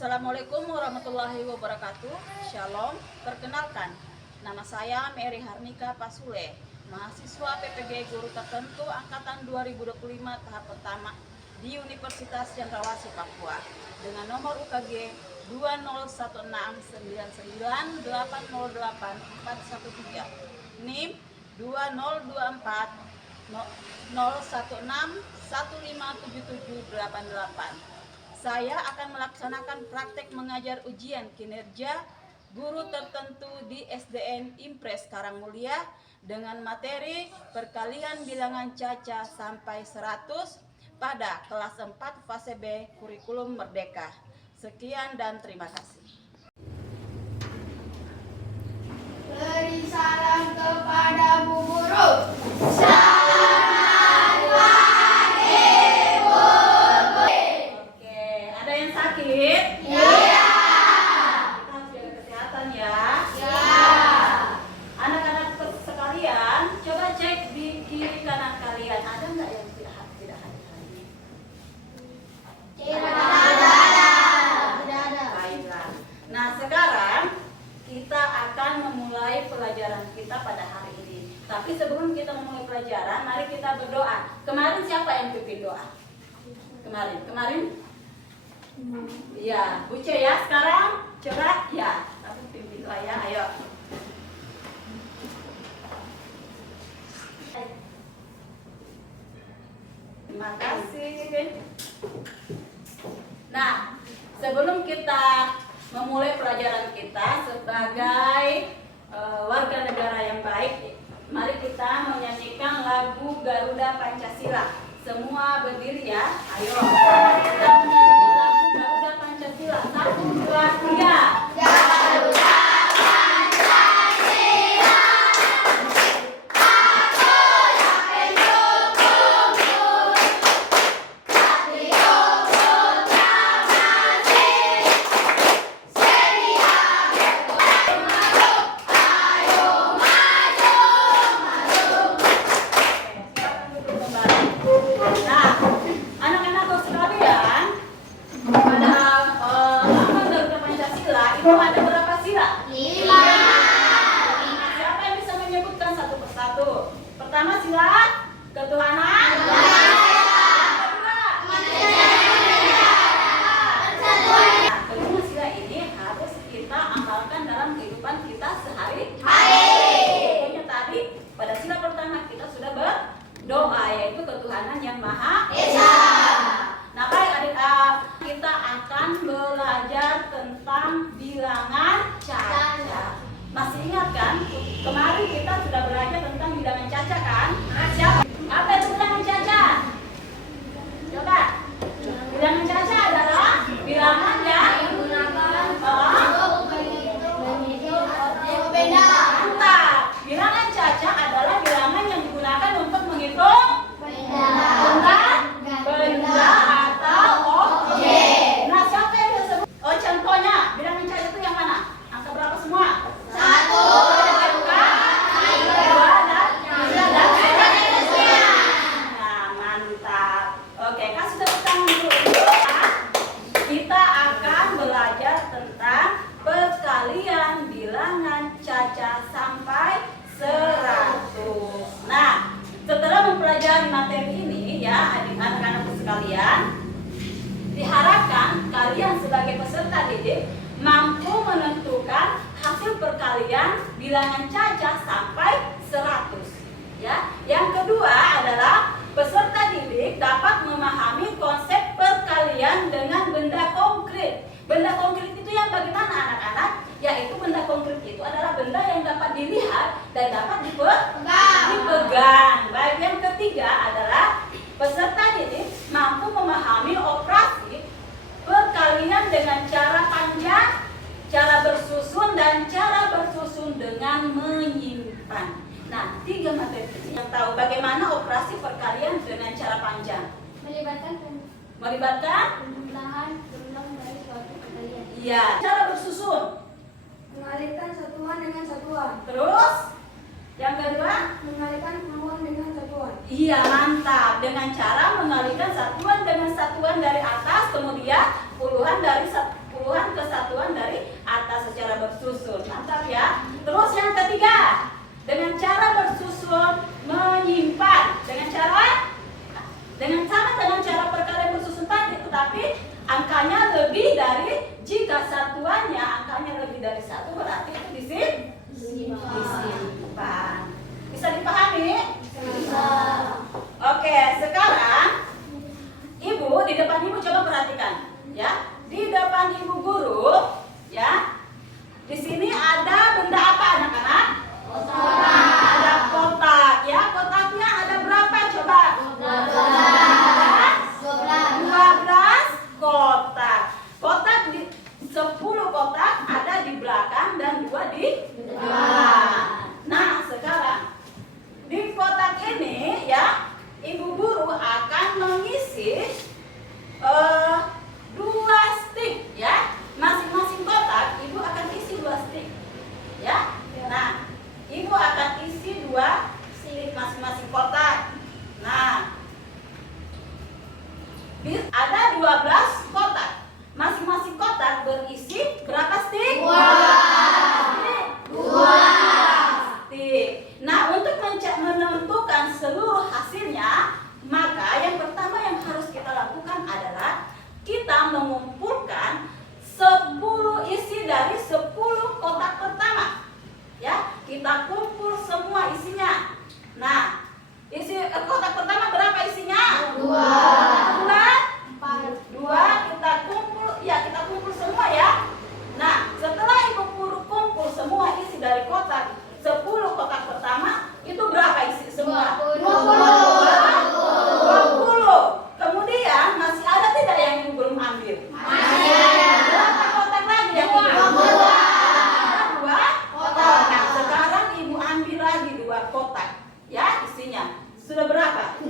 Assalamualaikum warahmatullahi wabarakatuh. Shalom. Perkenalkan, nama saya Mary Harnika Pasule, mahasiswa PPG Guru Tertentu Angkatan 2025 tahap pertama di Universitas Cendrawasih Papua dengan nomor UKG 202609808 NIM 2024 Saya akan melaksanakan praktek mengajar ujian kinerja guru tertentu di SDN Impres Karangmulia dengan materi perkalian bilangan caca sampai 100 pada kelas 4 fase B kurikulum Merdeka. Sekian dan terima kasih. Beri salam kepada Bu Guru. Pelajaran kita pada hari ini. Tapi sebelum kita memulai pelajaran, mari kita berdoa. Kemarin siapa yang pimpin doa? Kemarin? Iya, Buce ya. Sekarang coba ya, aku pimpin doa ya. Ayo. Terima kasih. Nah, sebelum kita memulai pelajaran kita sebagai warga negara yang baik, mari kita menyanyikan lagu Garuda Pancasila. Semua berdiri ya. Ayo kita menyanyikan lagu Garuda Pancasila. 1, 2, 3. Garuda pertama sila ketuhanan, kelima sila ini harus kita amalkan dalam kehidupan kita sehari-hari. Pokoknya tadi pada sila pertama kita sudah berdoa, yaitu ketuhanan yang maha esa. Nah, baik adik, kita akan belajar tentang bilangan caca. Masih ingat kan? Kemarin kita sudah belajar tentang bilangan caca kan? Siapa? Apa itu bilangan caca? Coba. Bilangan caca adalah bilangan yang mantap. Bilangan caca adalah bilangan yang digunakan untuk menghitung benda atau objek. Nah, siapa yang disebut? Oh, contohnya bilangan caca itu yang mana? Angka berapa semua? 1. Sampai 100. Nah, setelah mempelajari materi ini ya anak-anakku sekalian, diharapkan kalian sebagai peserta didik mampu menentukan hasil perkalian bilangan caca sampai 100. Ya. Yang kedua adalah peserta didik dapat memahami konsep perkalian dengan benda konkret. Benda konkret itu yang bagaimana anak-anak? Yaitu benda konkret itu adalah benda yang dapat dilihat dan dapat dipegang. Baik, yang ketiga adalah peserta didik mampu memahami operasi perkalian dengan cara panjang, cara bersusun, dan cara bersusun dengan menyimpan. Nah, 3 materi ini yang tahu bagaimana operasi perkalian dengan cara panjang. Melibatkan Pemutahan berulang dari suatu perkalian. Iya. Cara bersusun. Mengalihkan satuan dengan satuan. Terus yang kedua, mengalihkan puluhan dengan satuan. iya, mantap. Dengan cara mengalihkan satuan dengan satuan dari atas, kemudian puluhan seutuhan kesatuan dari atas secara bersusun. Mantap ya. Terus yang ketiga, dengan cara bersusun menyimpan. Dengan cara perkalian bersusun tadi, tetapi angkanya lebih dari, jika satuannya angkanya lebih dari 1 berarti itu disimpan. Bisa dipahami? Bisa. Oke, sekarang Ibu, di depan Ibu coba perhatikan, ya. Di depan Ibu guru, ya. Di sini ada benda apa, anak-anak? Kotak. Ada kotak, ya. Kotaknya ada berapa coba? 12 kotak. Kotak di 10 kotak ada di belakang dan 2 di depan. Nah, sekarang di kotak ini, ya, Ibu guru akan mengisi 2 stik, ya. Masing-masing kotak Ibu akan isi 2 stik, ya. Nah, Ibu akan isi 2 stik masing-masing kotak. Nah, ada 12 kotak. Masing-masing kotak berisi berapa stik? 2 stik. Nah, untuk menentukan seluruh hasilnya, maka yang pertama yang harus kita lakukan adalah kita mengumpulkan 10 isi dari 10 kotak pertama. Ya, kita kumpul semua isinya. Nah, isi kotak pertama berapa isinya? 2 kita kumpul, ya, kita kumpul semua, ya. Nah, setelah Ibu guru kumpul semua isi dari kotak 10 kotak pertama, itu berapa isi semua? 20. Kemudian masih ada tidak yang Ibu belum ambil? Masih ada. Berapa kotak lagi yang Ibu belum ambil? Ada 2 kotak. Nah, sekarang Ibu ambil lagi 2 kotak, ya, isinya. Sudah berapa? 4.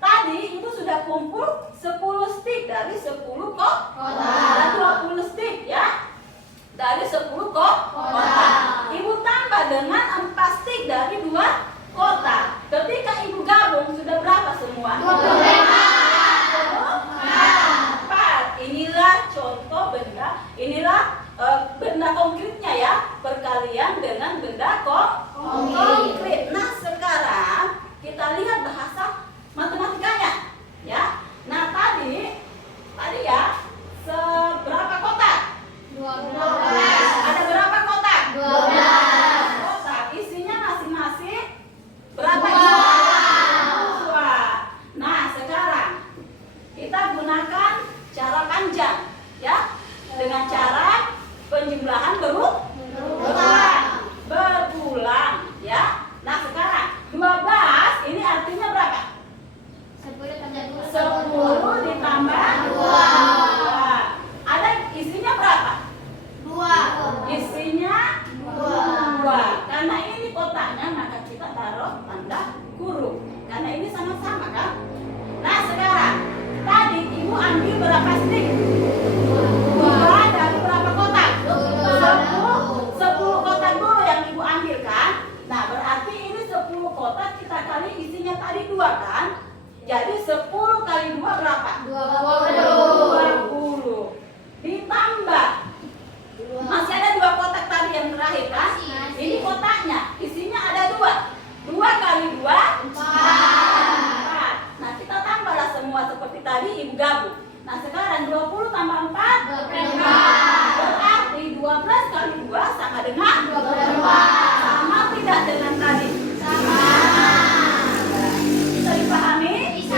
Tadi Ibu sudah kumpul 10 stik dari 10 kotak. Ada 20 stik, ya. Dari 10 kotak. Ibu tambah dengan 4 stik dari 2 kotak. Ketika Ibu gabung sudah berapa semua? 24. Inilah contoh benda. Inilah benda konkretnya, ya. Perkalian dengan benda konkret. Nah, sekarang kita lihat bahasa matematikanya, ya. Nah, tadi ya, seberapa kotak? 12. Ada berapa kotak? 12. Kotak. Isinya masing-masing berapa? 2. Nah, sekarang kita gunakan cara panjang, ya. Dengan cara penjumlahan berulang, ya. Nah, sekarang 12 ini artinya berapa? 10 ditambah 2. Ada isinya berapa? 2. Isinya 2. Karena ini kotaknya, maka kita taruh tanda kurung. Karena ini sama-sama, kan? Nah, sekarang tadi Ibu ambil berapa stik? 2 dari berapa kotak? 10 kotak dulu yang Ibu ambil, kan? Nah, berarti ini 10 kotak kita kali isinya tadi 2, kan? Jadi 10 kali 2 berapa? 20. Ditambah, masih ada 2 kotak tadi yang terakhir, kan? Ini kotaknya, isinya ada 2. 2 kali 2 4. Nah, kita tambahlah semua seperti tadi, Ibu gabung. Nah, sekarang 20 tambah 4 berarti 12 kali 2 sama dengan 24. Sama tidak dengan tadi? Sama. Bisa dipahami? Bisa.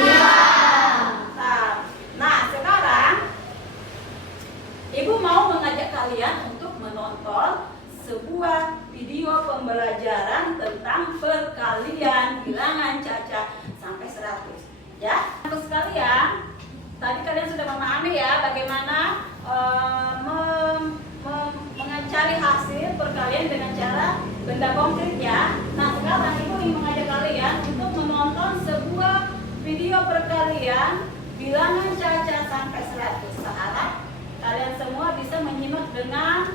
Nah, sekarang Ibu mau mengajak kalian untuk menonton sebuah video pembelajaran tentang perkalian bilangan caca sampai 100. Ya, untuk sekalian, tadi kalian sudah memahami, ya, bagaimana mencari hasil perkalian dengan cara benda konkretnya. Nah, sekarang Ibu ingin mengajak kalian untuk menonton sebuah video perkalian bilangan caca sampai 100. Seharap kalian semua bisa menyimak dengan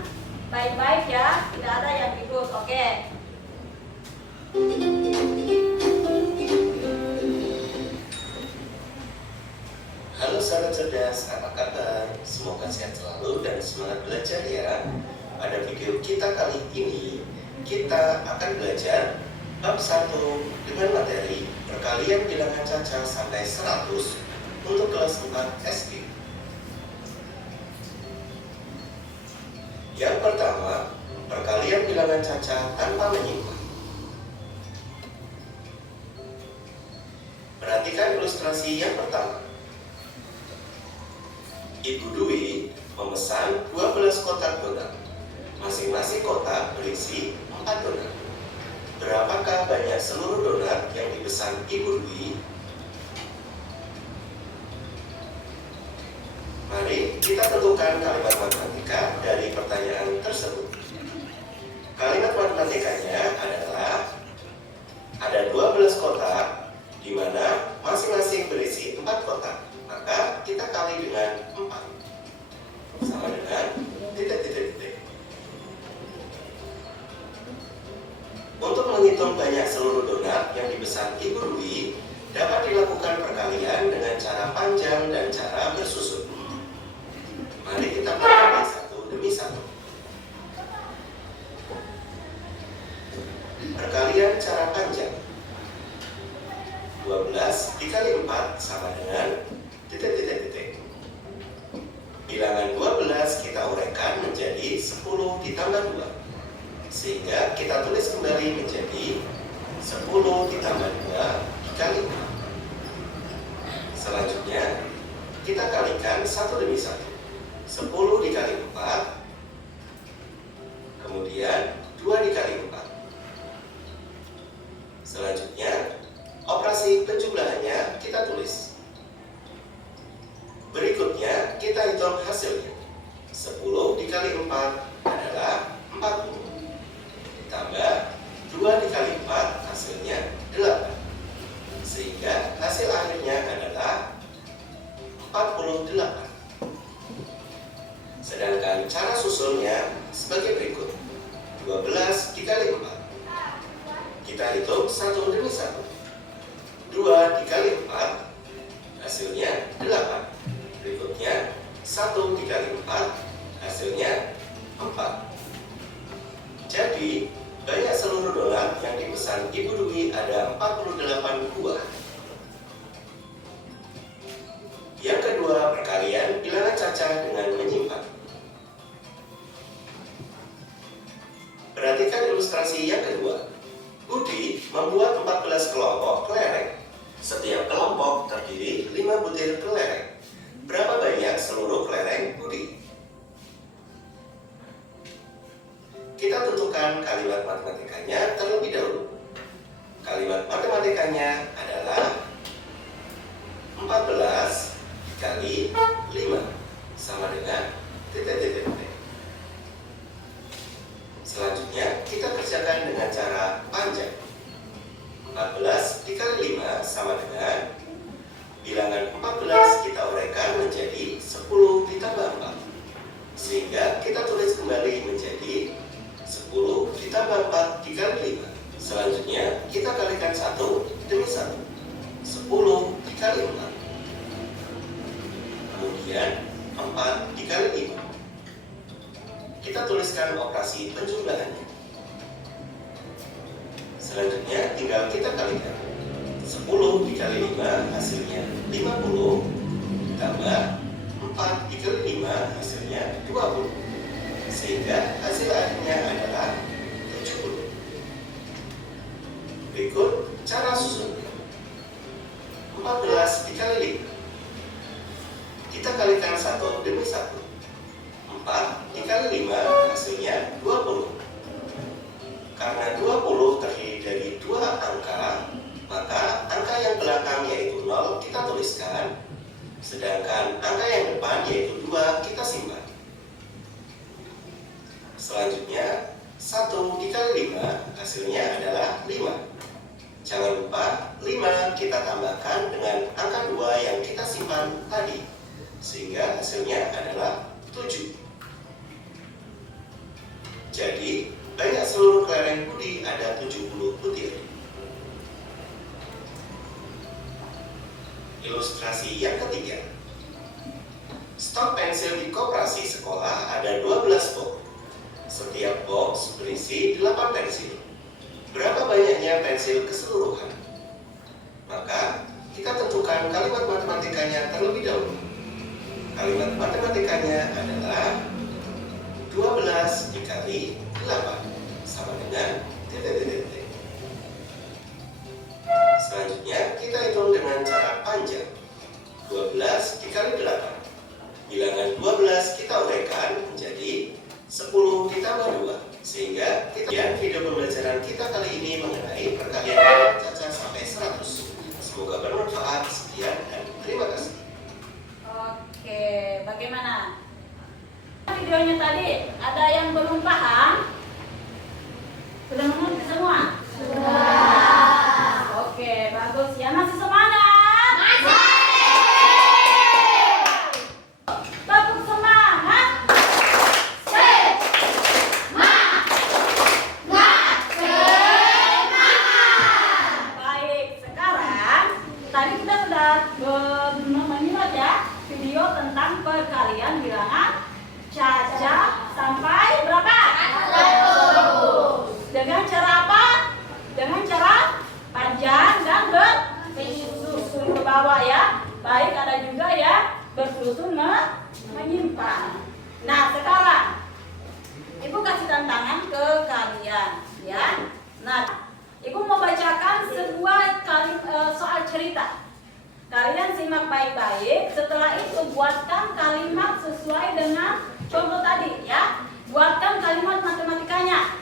baik-baik, ya, tidak ada yang ikut. Oke. Halo sahabat cerdas, apa kabar? Semoga sehat semangat belajar ya. Pada video kita kali ini, kita akan belajar bab 1 dengan materi perkalian bilangan caca sampai 100 untuk kelas 4 SD. Yang pertama, perkalian bilangan caca tanpa menyimpan. Perhatikan ilustrasi yang pertama. Ibu Dwi memesan 12 kotak donat. Masing-masing kotak berisi 4 donat. Berapakah banyak seluruh donat yang dipesan Ibu Dwi? Mari kita tentukan kalimat matematika dari pertanyaan tersebut. Kalimat matematikanya adalah ada 12 kotak di mana masing-masing berisi 4 kotak. Maka kita kali dengan 4 sama dengan titik. Untuk menghitung banyak seluruh donat yang dipesan Ibu Dwi dapat dilakukan perkalian dengan cara panjang dan cara bersusun. Mari kita pelajari satu demi satu. Perkalian cara panjang. 12 dikali 4 sama dengan titik. Bilangan 12 kita uraikan menjadi 10 ditambah 2. Sehingga kita tulis kembali menjadi 10 ditambah 2 dikali 4. Selanjutnya, kita kalikan satu demi satu. 10 dikali 4, kemudian 2 dikali 4. Selanjutnya, operasi penjumlahannya kita tulis. Berikutnya, kita hitung hasilnya. 10 dikali 4 adalah 40. Ditambah 2 dikali 4 hasilnya 8. Sehingga hasil akhirnya adalah 48. Sedangkan cara susunnya sebagai berikut. 12 dikali 4. Kita hitung satu demi satu. 2 dikali 4 hasilnya 8. Berikutnya 1 dikali 4 hasilnya 4. Jadi banyak seluruh donat yang dipesan Ibu Dwi ada 48 buah. Yang kedua, perkalian bilangan caca dengan menyimpan. Perhatikan ilustrasi yang kedua. Budi membuat 14 kelompok kelereng. Setiap kelompok terdiri 5 butir kelereng. Berapa banyak seluruh kelereng Budi? Kita tentukan kalimat matematikanya terlebih dahulu. Kalimat matematikanya adalah 14 dikali 5 sama dengan titik. Selanjutnya, kita kerjakan dengan cara panjang. 14 dikali 5 sama dengan bilangan 14 kita uraikan menjadi 10 ditambah 4. Sehingga kita tulis kembali menjadi 10 ditambah 4 dikali 5. Selanjutnya, kita kalikan satu demi satu. 10 dikali 4. Kemudian 4 dikali 5. Kita tuliskan operasi penjumlahannya. Selanjutnya tinggal kita kalikan. 10 dikali 5 hasilnya 50. Ditambah 4 dikali 5 hasilnya 20. Sehingga hasil akhirnya adalah 70. Berikut cara susunnya. 14 dikali 5. Kita kalikan satu demi satu. 4 dikali 5 hasilnya 20. Karena 20 terdiri dari 2 angka, maka angka yang belakang yaitu 0 kita tuliskan, sedangkan angka yang depan yaitu 2 kita simpan. Selanjutnya 1 dikali 5 hasilnya adalah 5. Jangan lupa 5 kita tambahkan dengan angka 2 yang kita simpan tadi, sehingga hasilnya adalah 7. Jadi banyak seluruh kelereng Budi ada 70 butir. Ilustrasi yang ketiga. Stok pensil di koperasi sekolah ada 12 box. Setiap box berisi 8 pensil. Berapa banyaknya pensil keseluruhan? Maka kita tentukan kalimat matematikanya terlebih dahulu. Kalimat matematikanya adalah 12 dikali 8 sama dengan titik. Selanjutnya kita hitung dengan cara panjang. 12 dikali 8. Bilangan 12 kita uraikan menjadi 10 ditambah 2. Sehingga video pembelajaran kita kali ini mengenai perkalian caca sampai 100. Semoga bermanfaat. Sekian dan terima kasih. Oke, bagaimana? Videonya tadi ada yang belum paham? Sudah mengerti semua? Sudah. Oke, bagus ya. Masih semangat? Masih. Bagus semangat. Baik, sekarang tadi kita sudah menyimak ya video tentang perkalian bilangan caca sampai berapa? 100. Dengan cara apa? Dengan cara panjang dan bersusun ke bawah ya. Baik, ada juga ya bersusun menyimpan. Nah, sekarang Ibu kasih tantangan ke kalian ya. Nah, Ibu mau bacakan sebuah soal cerita. Kalian simak baik-baik. Setelah itu buatkan kalimat sesuai dengan contoh tadi ya. Buatkan kalimat matematikanya.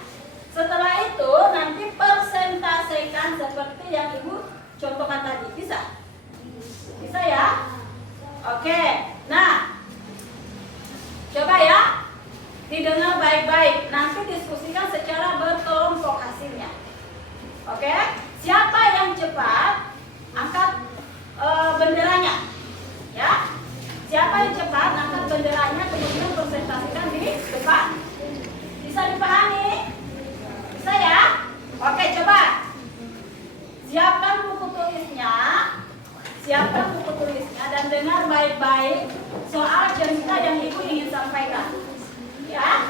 Setelah itu nanti persentasekan seperti yang Ibu contohkan tadi. Bisa? Bisa ya? Oke. Nah, coba ya. Didengar baik-baik. Nanti diskusikan secara berkelompok hasilnya. Oke? Siapa yang cepat angkat benderanya, ya. Siapa yang cepat angkat benderanya kemudian presentasikan di depan. Bisa dipahami? Bisa ya? Oke, coba siapkan buku tulisnya, dan dengar baik-baik soal cerita yang Ibu ingin sampaikan, ya.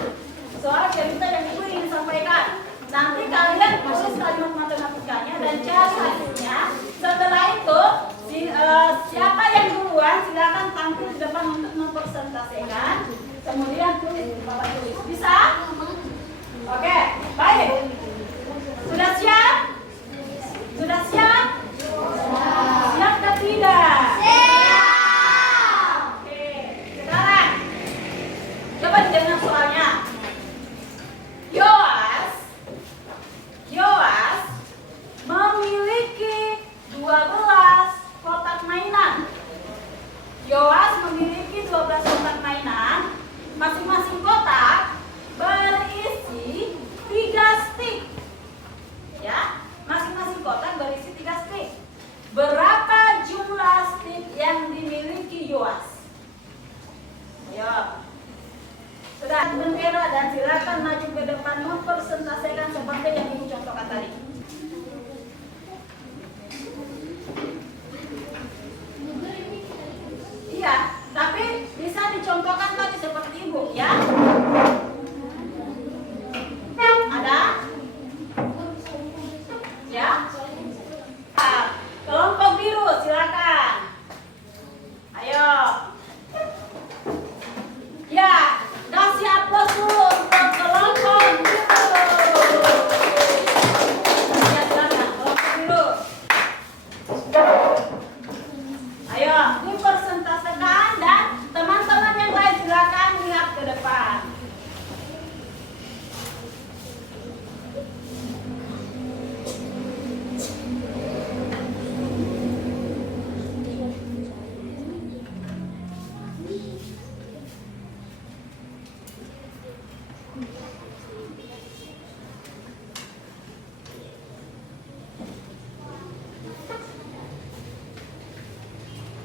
Soal cerita yang Ibu ingin sampaikan. Nanti kalian tulis kalimat matematikanya dan cari hasilnya. Setelah itu siapa yang duluan silakan tampil di depan untuk mempresentasikan. Kemudian tulis, Bapak tulis. Bisa? Oke, baik. Sudah siap? Sudah siap? Siap atau tidak? Siap. Oke, sekarang coba didengar soalnya. Yoas memiliki 12 kotak mainan. Yoas memiliki 12 kotak mainan. Masing-masing kotak berisi 3 stik. Ya, masing-masing kotak berisi 3 stik. Berapa jumlah stik yang dimiliki Yoas? Ayo. Sudah bendera dan silakan maju ke depan mempresentasikan seperti yang Ibu contohkan tadi. Iya, tapi bisa dicontohkan tadi seperti Ibu ya. Ada? Ya? Kelompok biru silakan. Ayo. Ya. Kasih aplaus dulu untuk kelompok biru. Ya, silakan kelompok biru. Ayo, dipresentasikan dan teman-teman yang lain silakan lihat ke depan.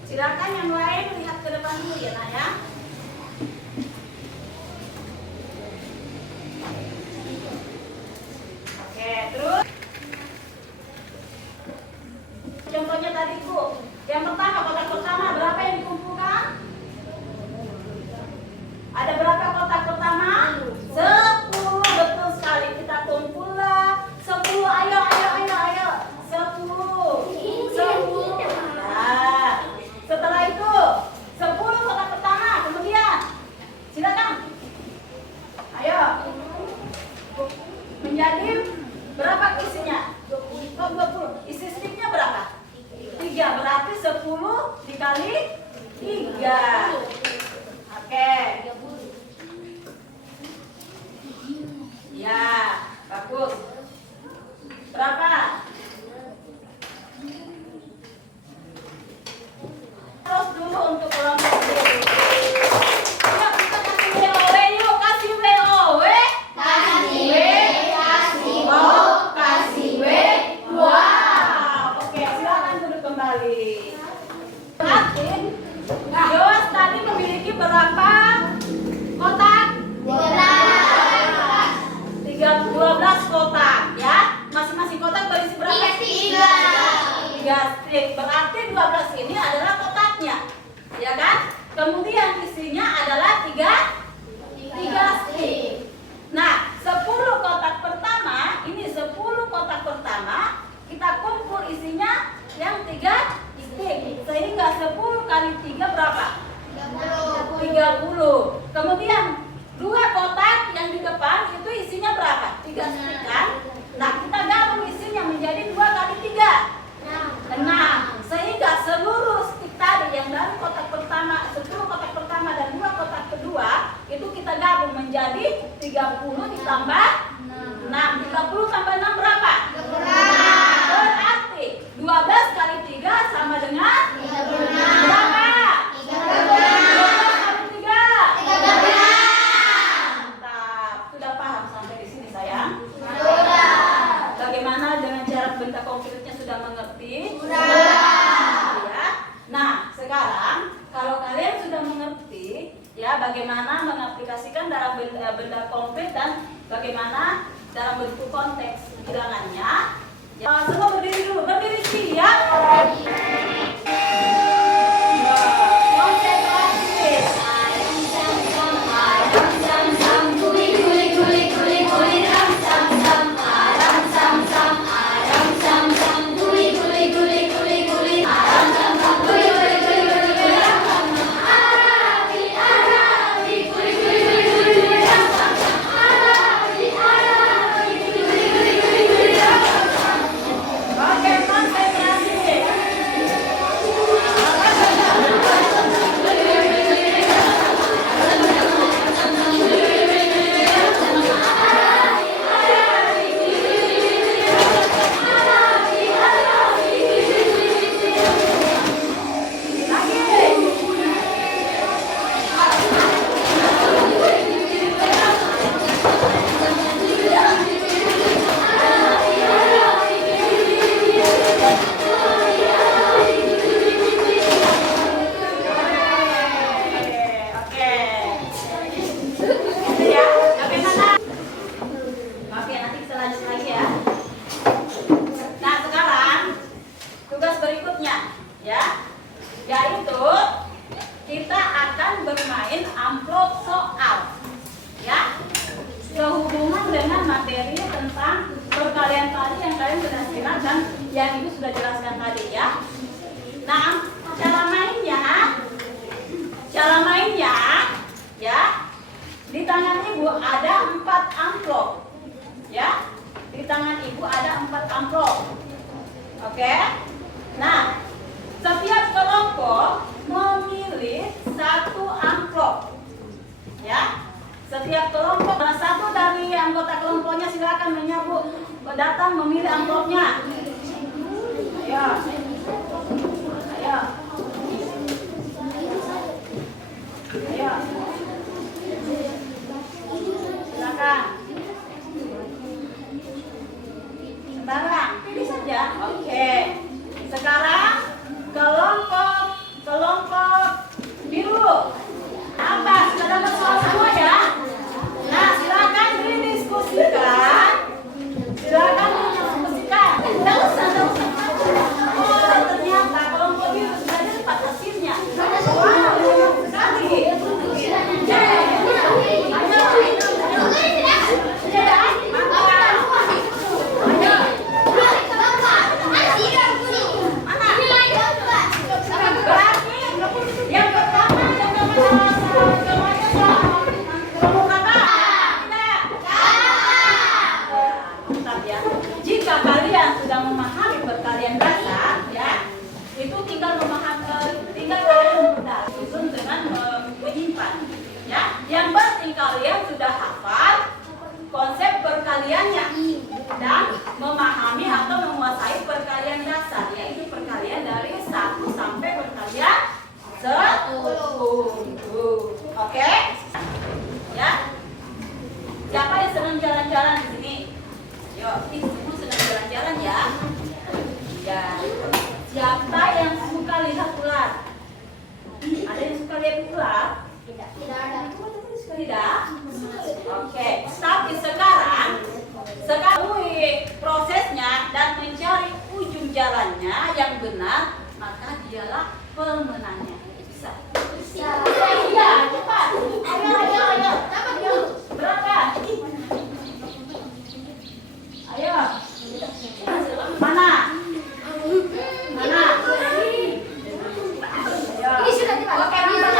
Silakan yang lain lihat ke depan dulu ya, Nak ya. Oke, terus contohnya tadi Bu. Yang pertama, kotak pertama berapa yang dikumpulkan? 30. Kemudian 2 kotak yang di depan itu isinya berapa? 3 stick kan? Nah, kita gabung isinya menjadi 2 kali 3. 6. Sehingga seluruh stick tadi yang dari kotak pertama, 10 kotak pertama dan 2 kotak kedua itu kita gabung menjadi 30 ditambah 6. 30 tambah 6 berapa? Berarti 12 kali 3 sama dengan berapa? 12 kali 3. Mantap. Sudah paham sampai di sini sayang? Bagaimana dengan cara benda konkretnya sudah mengerti? Ya. Nah, sekarang kalau kalian sudah mengerti ya bagaimana mengaplikasikan dalam benda konkret dan bagaimana dalam bentuk konteks bilangannya. Ya, semua berdiri dulu, berdiri siap. Yang ibu sudah jelaskan tadi ya. Nah, cara mainnya ya, di tangan ibu ada 4 amplop ya, di tangan ibu ada 4 amplop. Oke. Nah, setiap kelompok memilih 1 amplop ya. Setiap kelompok, satu dari anggota kelompoknya silakan menyapu datang memilih amplopnya. Ayo. Ayo. Ayo. Silakan. Sembarang, pilih saja. Oke. Sekarang kelompok biru. Apa? Sudah dapat soal semua ya? Nah, silakan didiskusikan. Silakan didiskusikan. Tidak usah. Oh, ternyata kelompok biru sudah dapat hasilnya. Wow, sekali. Kalian sudah hafal konsep perkaliannya dan memahami atau menguasai perkalian dasar, yaitu perkalian dari 1 sampai perkalian 10. Oke? Ya? Siapa yang senang jalan-jalan di sini? Yuk, ini semua senang jalan-jalan ya. Ya. Siapa yang suka lihat ular? Ada yang suka lihat ular? Tidak ada. Tidak? Oke. Tapi sekarang prosesnya dan mencari ujung jalannya yang benar, maka dialah pemenangnya. Bisa? Iya, cepat. Ayo. Dapat yuk. Berapa? Ayo. Mana? Ayo. Ini sudah cepat. Oke, bisa.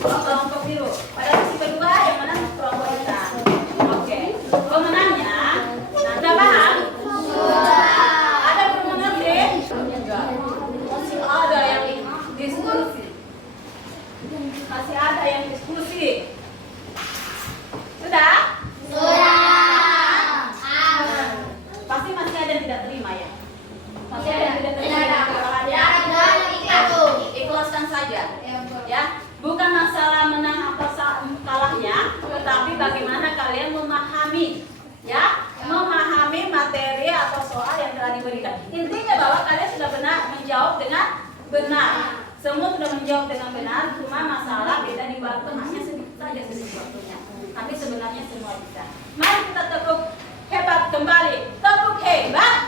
kelompok biru. Pada sesi kedua yang menang kelompok hitam. Oke. Pemenangnya, nah, udah paham? Ada yang mengerti? Enggak. Masih ada yang diskusi. Masih ada yang diskusi. Sudah? Pasti masih ada yang tidak terima ya. Masih ada yang tidak terima. Ikhlaskan saja. Ya, bukan masalah menang atau kalahnya, tetapi bagaimana kalian memahami, ya, memahami materi atau soal yang telah diberikan. Intinya bahwa kalian sudah benar menjawab dengan benar. Semua sudah menjawab dengan benar, cuma masalah beda di waktu, hanya sedikit saja sedikit waktunya. Tapi sebenarnya semua bisa. Mari kita tepuk hebat kembali. Tepuk hebat.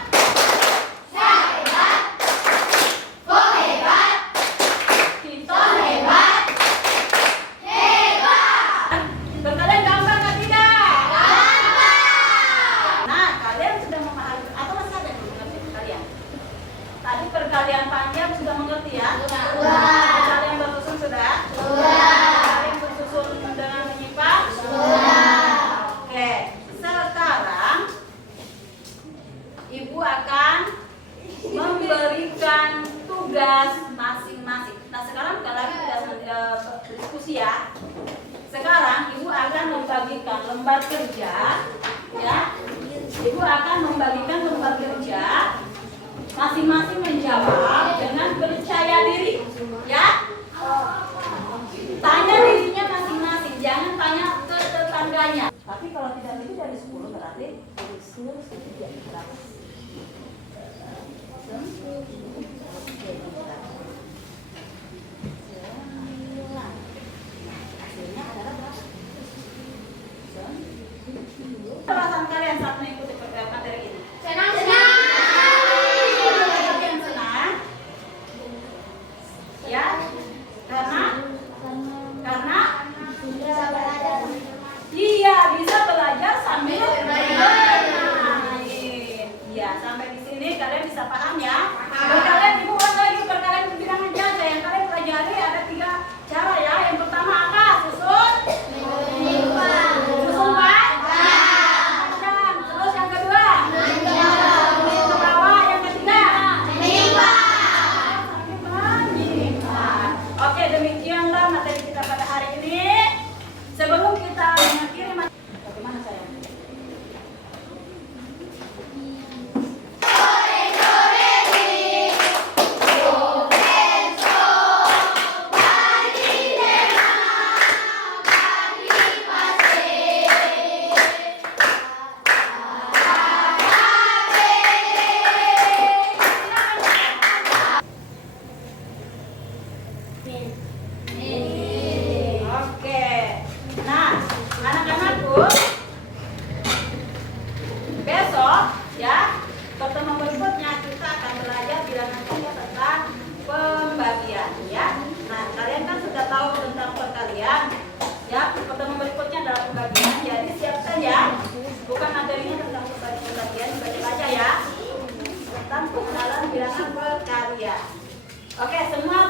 Perkalian panjang sudah mengerti ya? Perkalian bersusun sudah? Perkalian bersusun dengan menyimpang? Oke. Sekarang Ibu akan memberikan tugas masing-masing. Nah sekarang kalian sudah berdiskusi ya. Sekarang Ibu akan membagikan lembar kerja, ya. Ibu akan membagikan lembar kerja. Masing-masing menjawab dengan percaya diri, ya. Tanya dirinya masing-masing, jangan tanya ke tetangganya. Tapi kalau tidak lebih dari 10 berarti dari 10 jadi berapa? Hasilnya adalah berapa? Perasaan kalian saat mengikuti materi ini? Senang. Ya, karena iya bisa belajar sambil bermain. Iya, sampai di sini kalian bisa paham ya. Kalian dibuat lagi perkalian bilangan janda yang kalian pelajari ada 3 cara ya. Yang pertama apa? Susun panjang. Terus yang kedua ke bawah. Yang ketiga oke, demikianlah materi kita pada hari ini. Sebelum kita mengakhiri bagaimana sayang? Oke. Nah, anak-anakku, besok ya, pertemuan berikutnya kita akan belajar bilangan janda tentang pembagian ya. Nah, kalian kan sudah tahu tentang perkalian ya. Pertemuan berikutnya adalah pembagian. Jadi siapkan ya. Bukan materinya tentang pembagian, baca aja ya. Tentang pengenalan bilangan perkalian. Oke, semua